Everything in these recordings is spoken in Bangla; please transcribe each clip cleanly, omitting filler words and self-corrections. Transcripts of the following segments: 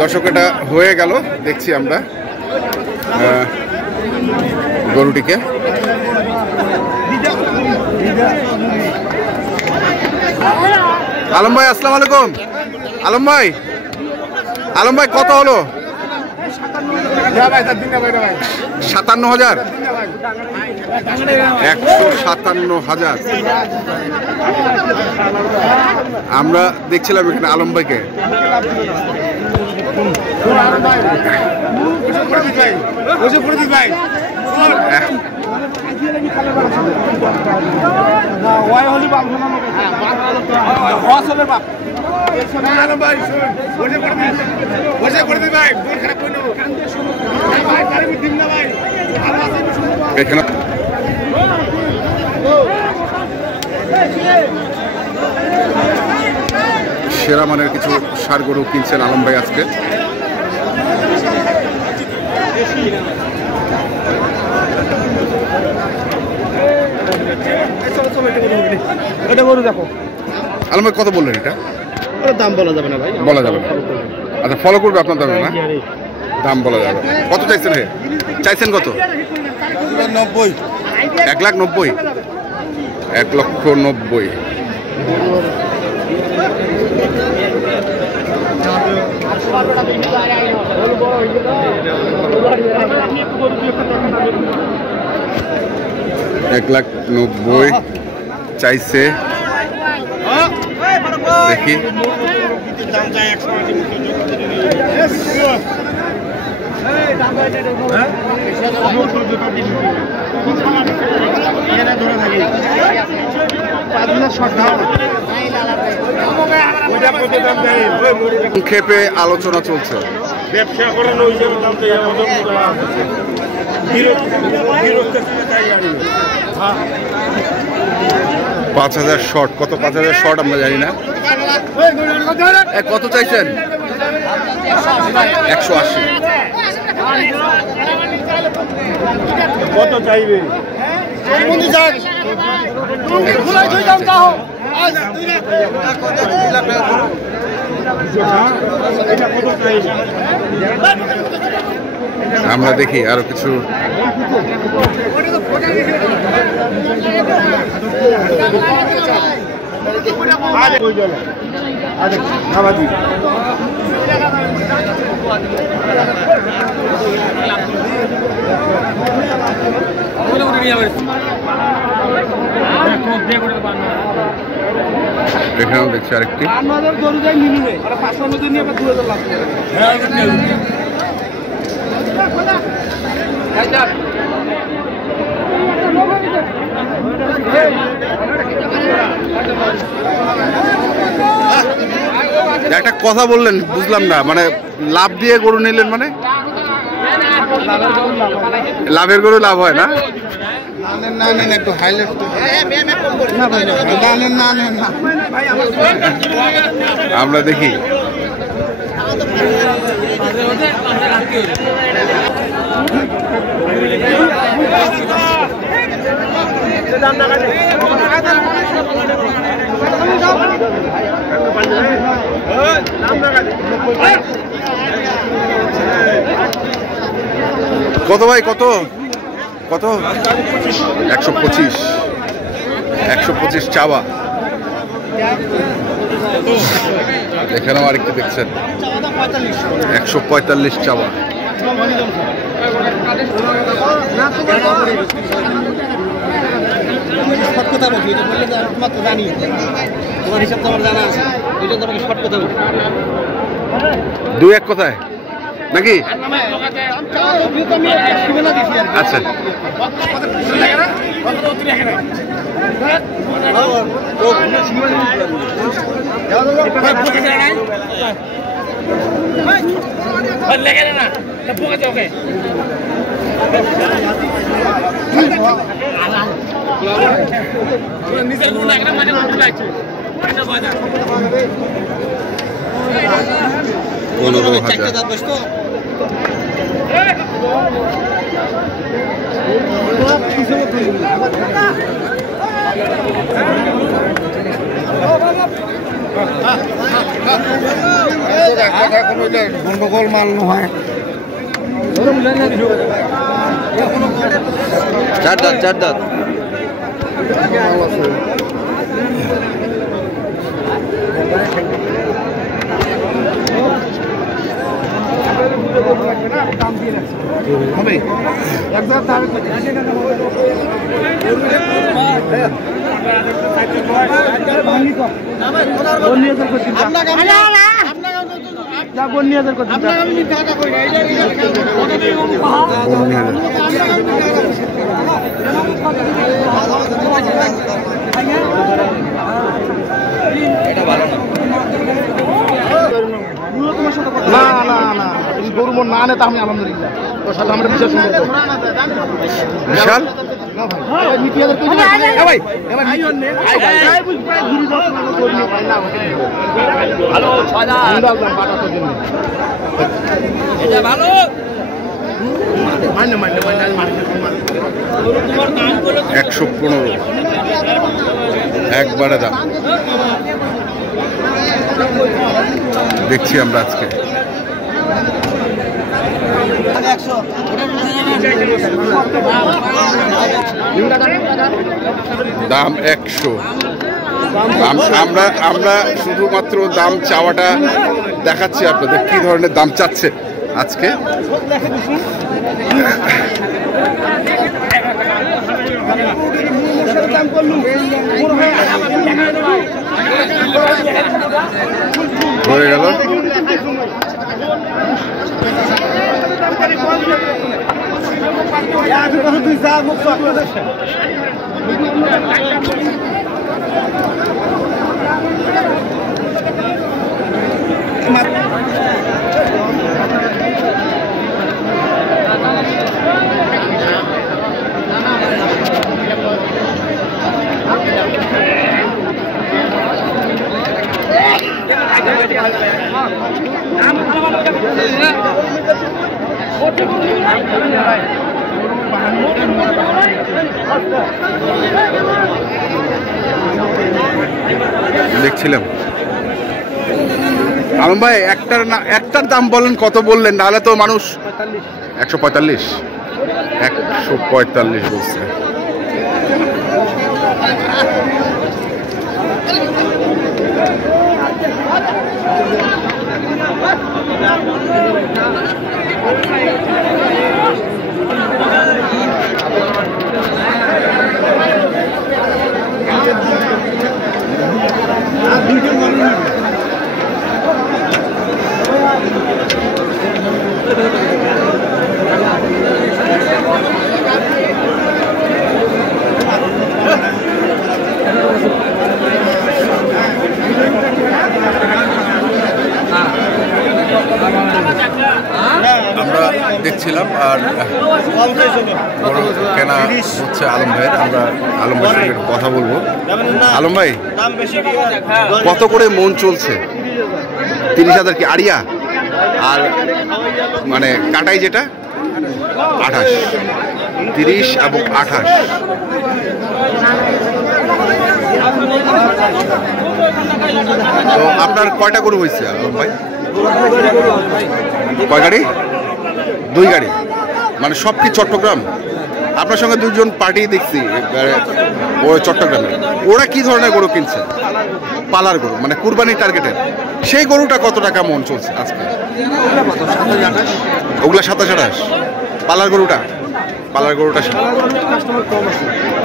দর্শক এটা হয়ে গেল, দেখছি আমরা গরুটিকে। আলম ভাই আসসালামু আলাইকুম। আলম ভাই কত হলো? 57,000, 157,000। আমরা দেখছিলাম এখানে আলম ভাইকে। এখানে সেরা মানের কিছু ষাঁড় গরু কিনছেন আলম ভাই আজকে। আলম ভাই কত বললেন? এটা দাম বলা যাবে না ভাই, বলা যাবে না। আচ্ছা, ফলো করবে আপনার দামে না, দাম বলা যাবে। কত চাইছেন? চাইছেন কত? 90। 1,90,000, 1,90,000। $1,90,000 চাইছে। দেখি সংক্ষেপে আলোচনা চলছে। ব্যবসা করেন ওই দাম 5,000 শর্ট। কত 5,000 শর্ট আমরা জানি না। কত চাইছেন? 180। কত চাইবে? আমরা দেখি আরো কিছু। এখানেও দেখছি আরেকটি। একটা কথা বললেন, বুঝলাম না, মানে লাভ দিয়ে গরু নিলেন মানে? লাভের গরু লাভ হয় না? একটু হাইলাইট আমরা দেখি। কত ভাই? কত কত? 125। 125 চাওয়া। এখানেও আরেকটি দেখছেন, 145 চাওয়া। দুই এক কথায় নাকি? আচ্ছা, গন্ডগোল মাল নয়। চার দাঁত না না না তুমি গরু মন না আনে তা আমি আলহামদুলিল্লাহ তোর সাথে আমরা বিশেষ বিশাল ভালো 115 একবারে দাম দেখছি আমরা আজকে। দাম 100। আমরা শুধুমাত্র দাম চাওয়াটা দেখাচ্ছি আপনাদের কি ধরনের দাম চাচ্ছে আজকে। হয়ে গেল দেখছিলাম। আলম ভাই একটার দাম বলেন, কত বললেন? নাহলে তো মানুষ 145 বলছে। আমরা দেখছিলাম আর বড় কেনা হচ্ছে আলম ভাইয়ের। আমরা আলম ভাইয়ের সঙ্গে কথা বলবো। আলম ভাই, কত করে মন চলছে? 30,000 কি আড়িয়া? আর মানে কাটাই যেটা 28, 30 এবং 28। তো আপনার কয়টা গরু হয়েছে আলম ভাই? কয় গাড়ি? 2 গাড়ি। মানে সব কি চট্টগ্রাম? আপনার সঙ্গে 2জন পার্টি দেখছি ওই চট্টগ্রামে। ওরা কি ধরনের গরু কিনছে? পালার গরু, মানে কুরবানির টার্গেটের। সেই গরুটা কত টাকা মন চলছে আজকে? ওগুলা 27-28। পালার গরুটা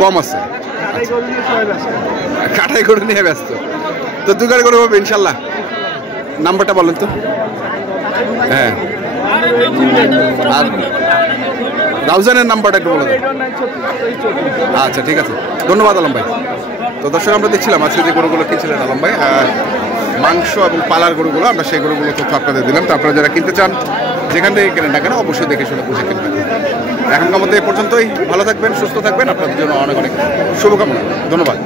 কম আছে। কাটাই গরু নিয়ে ব্যস্ত। তো 2 গাড়ি গরু হবে ইনশাল্লাহ। নাম্বারটা বলেন তো। হ্যাঁ, আর রাউজানের নাম্বারটা একটু বলে দেন। আচ্ছা, ঠিক আছে, ধন্যবাদ আলম ভাই। তো দর্শক, আমরা দেখছিলাম আজকে যে গরুগুলো কিনছিলেন আলম ভাই, মাংস এবং পালার গরুগুলো, আমরা সেই গরুগুলো তথ্য আপনাদের দিলাম। তো আপনারা যারা কিনতে চান, যেখান থেকে কেনেন না কেন, অবশ্যই দেখে শুনে বুঝে কিনবেন। এখনকার মধ্যে এই পর্যন্তই। ভালো থাকবেন, সুস্থ থাকবেন। আপনাদের জন্য অনেক অনেক শুভকামনা। ধন্যবাদ।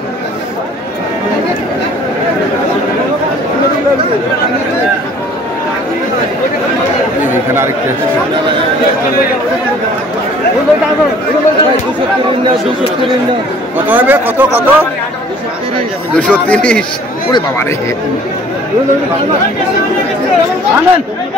এখানে আরেকটা কত হবে? কত 230? ওরে বাবা রে। দেন